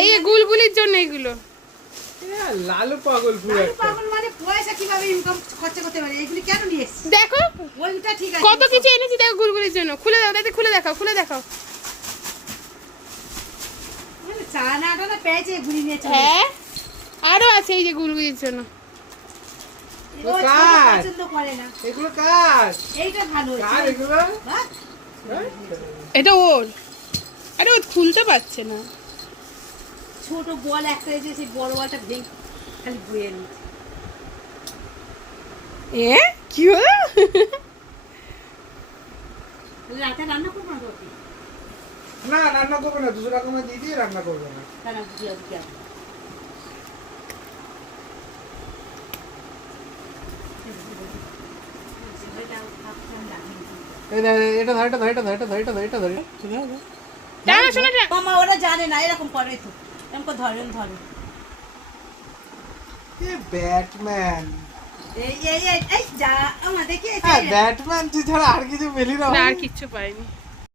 এই গুলগুলির জন্য এইগুলো। লালু পাগল পুরো লালু পাগল মানে পয়সা কিভাবে ইনকাম খরচা করতে পারে, এগুলি কেন নিয়ে এসেছিস? দেখো ওইটা ঠিক আছে, কত কিছু এনেছি দেখো গুলগুলির জন্য। খুলে দাও দাদি, খুলে দেখাও, খুলে দেখাও। চা না পেয়েছে গুলি নিয়ে চলে হ্যাঁ আরো আছে এই যে গুলগুলির জন্য। ও ছোট কার? পছন্দ করে না, এগুলো কার? এইটা ভালো কার হয়েছে। এগুলো? বাহ, এটা ওর। আরে ও খুলতে পারছে না। ছোট বল একটা এসে সেই বড় বলটা ভেঙে খালি বয়ে নিচ্ছে। এ কি হলো? রাতে রান্না করবো না রুটি, না রান্না করবে না, 200 টাকা দিয়ে দিয়ে রান্না করবে না। রান্না বুঝি আজকে আর। এটা ধর, এটা ধর, এটা ধর, এটা ধর, এটা ধর, এটা ধর। দাঁড়া শোনো না। মামা ওরা জানে না, এরকম করে তো, এরকম করে ধরেন ধরে। এ ব্যাটম্যান। এই এই এই এই যা আমার দেখি হ্যাঁ ব্যাটম্যান তুই ছাড়া আর কিছু পেলি না। না আর কিচ্ছু পাইনি।